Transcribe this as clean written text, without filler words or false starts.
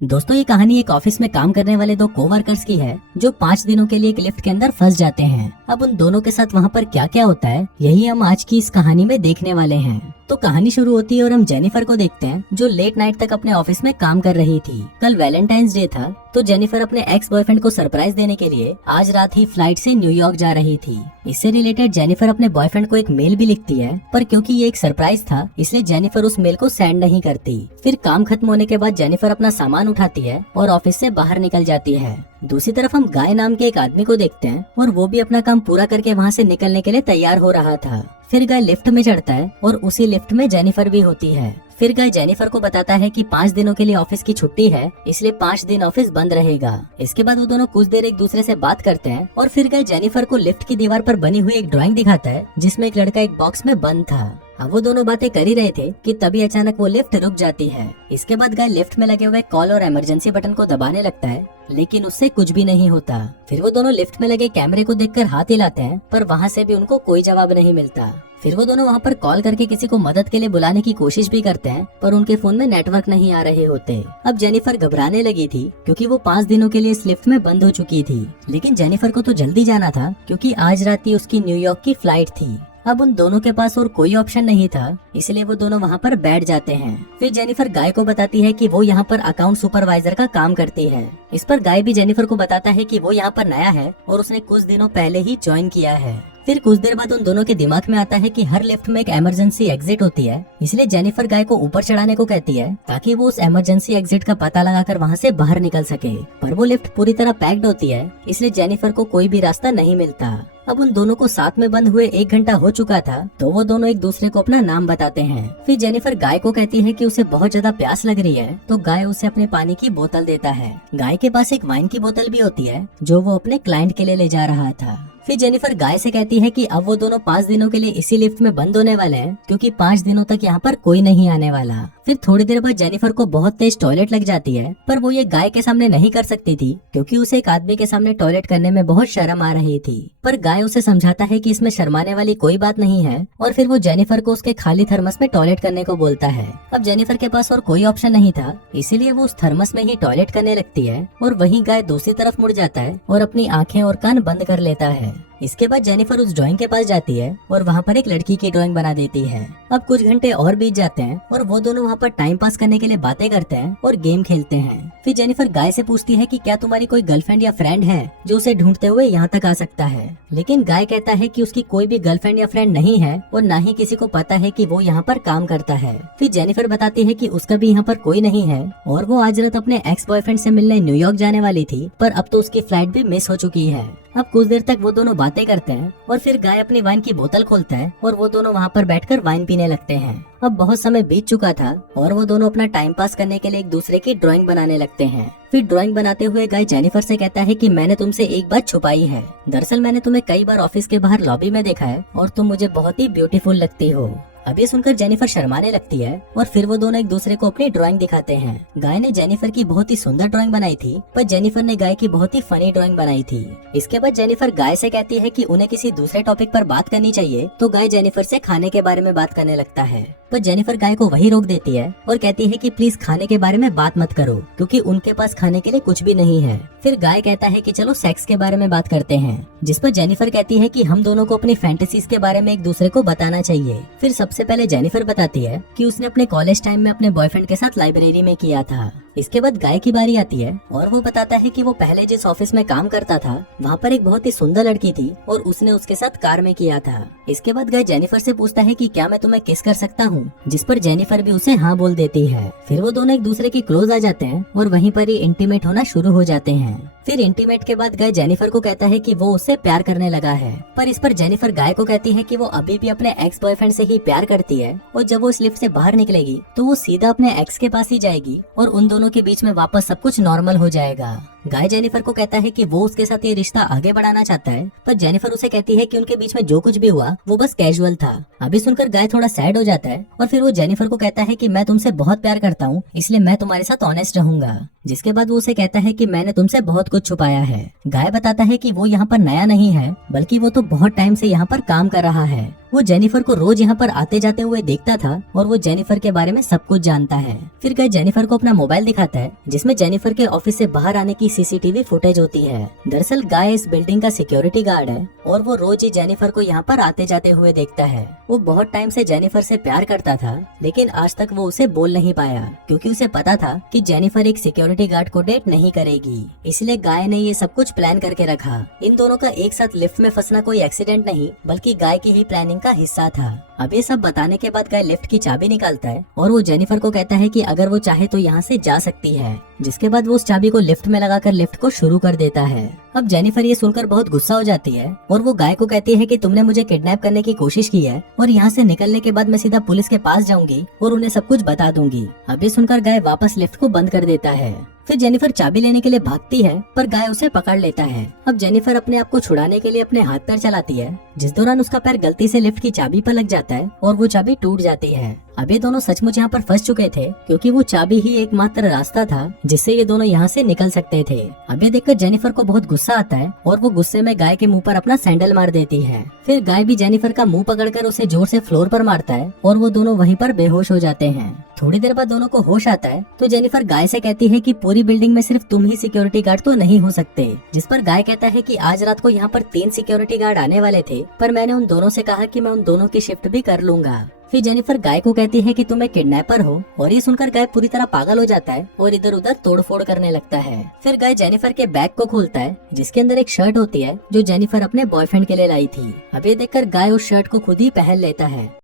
दोस्तों ये कहानी एक ऑफिस में काम करने वाले दो कोवर्कर्स की है जो 5 दिनों के लिए एक लिफ्ट के अंदर फंस जाते हैं। अब उन दोनों के साथ वहाँ पर क्या क्या होता है यही हम आज की इस कहानी में देखने वाले हैं। तो कहानी शुरू होती है और हम जेनिफर को देखते हैं जो लेट नाइट तक अपने ऑफिस में काम कर रही थी। कल वैलेंटाइंस डे था तो जेनिफर अपने एक्स बॉयफ्रेंड को सरप्राइज देने के लिए आज रात ही फ्लाइट से न्यूयॉर्क जा रही थी। इससे रिलेटेड जेनिफर अपने बॉयफ्रेंड को एक मेल भी लिखती है, पर क्योंकि ये एक सरप्राइज था इसलिए जेनिफर उस मेल को सेंड नहीं करती। फिर काम खत्म होने के बाद जेनिफर अपना सामान उठाती है और ऑफिस से बाहर निकल जाती है। दूसरी तरफ हम गाय नाम के एक आदमी को देखते हैं और वो भी अपना काम पूरा करके वहाँ से निकलने के लिए तैयार हो रहा था। फिर गाय लिफ्ट में चढ़ता है और उसी लिफ्ट में जेनिफर भी होती है। फिर गाय जेनिफर को बताता है कि 5 दिनों के लिए ऑफिस की छुट्टी है, इसलिए 5 दिन ऑफिस बंद रहेगा। इसके बाद वो दोनों कुछ देर एक दूसरे से बात करते हैं और फिर गाय जेनिफर को लिफ्ट की दीवार पर बनी हुई एक ड्राइंग दिखाता है जिसमें एक लड़का एक बॉक्स में बंद था। अब वो दोनों बातें कर ही रहे थे कि तभी अचानक वो लिफ्ट रुक जाती है। इसके बाद गाय लिफ्ट में लगे हुए कॉल और इमरजेंसी बटन को दबाने लगता है, लेकिन उससे कुछ भी नहीं होता। फिर वो दोनों लिफ्ट में लगे कैमरे को देखकर हाथ हिलाते हैं, पर वहाँ से भी उनको कोई जवाब नहीं मिलता। फिर वो दोनों वहाँ पर कॉल करके किसी को मदद के लिए बुलाने की कोशिश भी करते हैं, पर उनके फोन में नेटवर्क नहीं आ रहे होते। अब जेनिफर घबराने लगी थी क्योंकि वो 5 दिनों के लिए इस लिफ्ट में बंद हो चुकी थी, लेकिन जेनिफर को तो जल्दी जाना था क्योंकि आज रात ही उसकी न्यूयॉर्क की फ्लाइट थी। अब उन दोनों के पास और कोई ऑप्शन नहीं था, इसलिए वो दोनों वहाँ पर बैठ जाते हैं। फिर जेनिफर गाय को बताती है कि वो यहाँ पर अकाउंट सुपरवाइजर का काम करती है। इस पर गाय भी जेनिफर को बताता है कि वो यहाँ पर नया है और उसने कुछ दिनों पहले ही ज्वाइन किया है। फिर कुछ देर बाद उन दोनों के दिमाग में आता है कि हर लिफ्ट में एक इमरजेंसी एग्जिट होती है, इसलिए जेनिफर गाय को ऊपर चढ़ाने को कहती है ताकि वो उस इमरजेंसी एग्जिट का पता लगाकर वहाँ से बाहर निकल सके। पर वो लिफ्ट पूरी तरह पैक्ड होती है, इसलिए जेनिफर को कोई भी रास्ता नहीं मिलता। अब उन दोनों को साथ में बंद हुए 1 घंटा हो चुका था, तो वो दोनों एक दूसरे को अपना नाम बताते हैं। फिर जेनिफर गाय को कहती है कि उसे बहुत ज्यादा प्यास लग रही है, तो गाय उसे अपने पानी की बोतल देता है। गाय के पास एक वाइन की बोतल भी होती है जो वो अपने क्लाइंट के लिए ले जा रहा था। फिर जेनिफर गाय से कहती है कि अब वो दोनों 5 दिनों के लिए इसी लिफ्ट में बंद होने वाले हैं क्योंकि 5 दिनों तक यहाँ पर कोई नहीं आने वाला। फिर थोड़ी देर बाद जेनिफर को बहुत तेज टॉयलेट लग जाती है, पर वो ये गाय के सामने नहीं कर सकती थी क्योंकि उसे एक आदमी के सामने टॉयलेट करने में बहुत शर्म आ रही थी। पर गाय उसे समझाता है कि इसमें शर्माने वाली कोई बात नहीं है और फिर वो जेनिफर को उसके खाली थर्मस में टॉयलेट करने को बोलता है। अब जेनिफर के पास और कोई ऑप्शन नहीं था, इसीलिए वो उस थर्मस में ही टॉयलेट करने लगती है और वहीं गाय दूसरी तरफ मुड़ जाता है और अपनी आंखें और कान बंद कर लेता है। इसके बाद जेनिफर उस ड्राइंग के पास जाती है और वहाँ पर एक लड़की की ड्राइंग बना देती है। अब कुछ घंटे और बीत जाते हैं और वो दोनों वहाँ पर टाइम पास करने के लिए बातें करते हैं और गेम खेलते हैं। फिर जेनिफर गाय से पूछती है कि क्या तुम्हारी कोई गर्लफ्रेंड या फ्रेंड है जो उसे ढूंढते हुए यहाँ तक आ सकता है, लेकिन गाय कहता है कि उसकी कोई भी गर्लफ्रेंड या फ्रेंड नहीं है और न ही किसी को पता है कि वो यहाँ पर काम करता है। फिर जेनिफर बताती है कि उसका भी यहाँ पर कोई नहीं है और वो आज रात अपने एक्स बॉयफ्रेंड से मिलने न्यूयॉर्क जाने वाली थी, पर अब तो उसकी फ्लाइट भी मिस हो चुकी है। अब कुछ देर तक वो दोनों बातें करते हैं और फिर गाय अपनी वाइन की बोतल खोलता है और वो दोनों वहाँ पर बैठकर वाइन पीने लगते हैं। अब बहुत समय बीत चुका था और वो दोनों अपना टाइम पास करने के लिए एक दूसरे की ड्राइंग बनाने लगते हैं। फिर ड्राइंग बनाते हुए गाय जेनिफर से कहता है कि मैंने तुमसे एक बात छुपाई है। दरअसल मैंने तुम्हें कई बार ऑफिस के बाहर लॉबी में देखा है और तुम मुझे बहुत ही ब्यूटीफुल लगती हो। अब ये सुनकर जेनिफर शर्माने लगती है और फिर वो दोनों एक दूसरे को अपनी ड्राइंग दिखाते हैं। गाय ने जेनिफर की बहुत ही सुंदर ड्राइंग बनाई थी, पर जेनिफर ने गाय की बहुत ही फनी ड्राइंग बनाई थी। इसके बाद जेनिफर गाय से कहती है कि उन्हें किसी दूसरे टॉपिक पर बात करनी चाहिए, तो गाय जेनिफर से खाने के बारे में बात करने लगता है, पर जेनिफर गाय को वही रोक देती है और कहती है कि प्लीज खाने के बारे में बात मत करो क्योंकि उनके पास खाने के लिए कुछ भी नहीं है। फिर गाय कहता है कि चलो सेक्स के बारे में बात करते हैं, जिस पर जेनिफर कहती है कि हम दोनों को अपनी फैंटेसीज के बारे में एक दूसरे को बताना चाहिए। फिर सबसे पहले जेनिफर बताती है कि उसने अपने कॉलेज टाइम में अपने बॉयफ्रेंड के साथ लाइब्रेरी में किया था। इसके बाद गाय की बारी आती है और वो बताता है कि वो पहले जिस ऑफिस में काम करता था वहाँ पर एक बहुत ही सुंदर लड़की थी और उसने उसके साथ कार में किया था। इसके बाद गाय जेनिफर से पूछता है कि क्या मैं तुम्हें किस कर सकता हूँ, जिस पर जेनिफर भी उसे हाँ बोल देती है। फिर वो दोनों एक दूसरे के क्लोज आ जाते हैं और वहीं पर ही इंटीमेट होना शुरू हो जाते हैं। फिर इंटीमेट के बाद गाय जेनिफर को कहता है कि वो उससे प्यार करने लगा है, पर इस पर जेनिफर गाय को कहती है कि वो अभी भी अपने एक्स बॉयफ्रेंड से ही प्यार करती है और जब वो इस लिफ्ट से बाहर निकलेगी तो वो सीधा अपने एक्स के पास ही जाएगी और उन दोनों के बीच में वापस सब कुछ नॉर्मल हो जाएगा। गाय जेनिफर को कहता है कि वो उसके साथ ये रिश्ता आगे बढ़ाना चाहता है, पर जेनिफर उसे कहती है कि उनके बीच में जो कुछ भी हुआ वो बस कैजुअल था। अभी सुनकर गाय थोड़ा सैड हो जाता है और फिर वो जेनिफर को कहता है कि मैं तुमसे बहुत प्यार करता हूँ, इसलिए मैं तुम्हारे साथ ऑनेस्ट रहूंगा। जिसके बाद वो उसे कहता है कि मैंने तुमसे बहुत कुछ छुपाया है। गाय बताता है कि वो यहाँ पर नया नहीं है, बल्कि वो तो बहुत टाइम से यहाँ पर काम कर रहा है। वो जेनिफर को रोज यहाँ पर आते जाते हुए देखता था और वो जेनिफर के बारे में सब कुछ जानता है। फिर गाय जेनिफर को अपना मोबाइल दिखाता है जिसमें जेनिफर के ऑफिस से बाहर आने की सीसीटीवी फुटेज होती है। दरअसल गाय इस बिल्डिंग का सिक्योरिटी गार्ड है और वो रोज ही जेनिफर को यहाँ पर आते जाते हुए देखता है। वो बहुत टाइम से जेनिफर से प्यार करता था, लेकिन आज तक वो उसे बोल नहीं पाया क्योंकि उसे पता था कि जेनिफर एक सिक्योरिटी गार्ड को डेट नहीं करेगी। इसलिए गाय ने ये सब कुछ प्लान करके रखा। इन दोनों का एक साथ लिफ्ट में फंसना कोई एक्सीडेंट नहीं, बल्कि गाय की ही प्लानिंग का हिस्सा था। अब ये सब बताने के बाद गाय लिफ्ट की चाबी निकालता है और वो जेनिफर को कहता है कि अगर वो चाहे तो यहाँ से जा सकती है। जिसके बाद वो उस चाबी को लिफ्ट में लगाकर लिफ्ट को शुरू कर देता है। अब जेनिफर ये सुनकर बहुत गुस्सा हो जाती है और वो गाय को कहती है कि तुमने मुझे किडनैप करने की कोशिश की है और यहाँ से निकलने के बाद मैं सीधा पुलिस के पास जाऊंगी और उन्हें सब कुछ बता दूंगी। अब ये सुनकर गाय वापस लिफ्ट को बंद कर देता है। फिर जेनिफर चाबी लेने के लिए भागती है, पर गाय उसे पकड़ लेता है। अब जेनिफर अपने आप को छुड़ाने के लिए अपने हाथ पैर चलाती है, जिस दौरान उसका पैर गलती से लिफ्ट की चाबी पर लग जाता है और वो चाबी टूट जाती है। अब ये दोनों सचमुच यहाँ पर फंस चुके थे क्योंकि वो चाबी ही एकमात्र रास्ता था जिससे ये दोनों यहाँ से निकल सकते थे। अब ये देखकर जेनिफर को बहुत गुस्सा आता है और वो गुस्से में गाय के मुंह पर अपना सैंडल मार देती है। फिर गाय भी जेनिफर का मुंह पकड़कर उसे जोर से फ्लोर पर मारता है और वो दोनों वहीं पर बेहोश हो जाते हैं। थोड़ी देर बाद दोनों को होश आता है तो जेनिफर गाय से कहती है कि पूरी बिल्डिंग में सिर्फ तुम ही सिक्योरिटी गार्ड तो नहीं हो सकते। जिस पर गाय कहता है कि आज रात को यहाँ पर 3 सिक्योरिटी गार्ड आने वाले थे, पर मैंने उन दोनों से कहा कि मैं उन दोनों की शिफ्ट भी कर लूंगा। फिर जेनिफर गाय को कहती है कि तुम एक किडनैपर हो और ये सुनकर गाय पूरी तरह पागल हो जाता है और इधर उधर तोड़फोड़ करने लगता है। फिर गाय जेनिफर के बैग को खोलता है जिसके अंदर एक शर्ट होती है जो जेनिफर अपने बॉयफ्रेंड के लिए लाई थी। अब ये देखकर गाय उस शर्ट को खुद ही पहन लेता है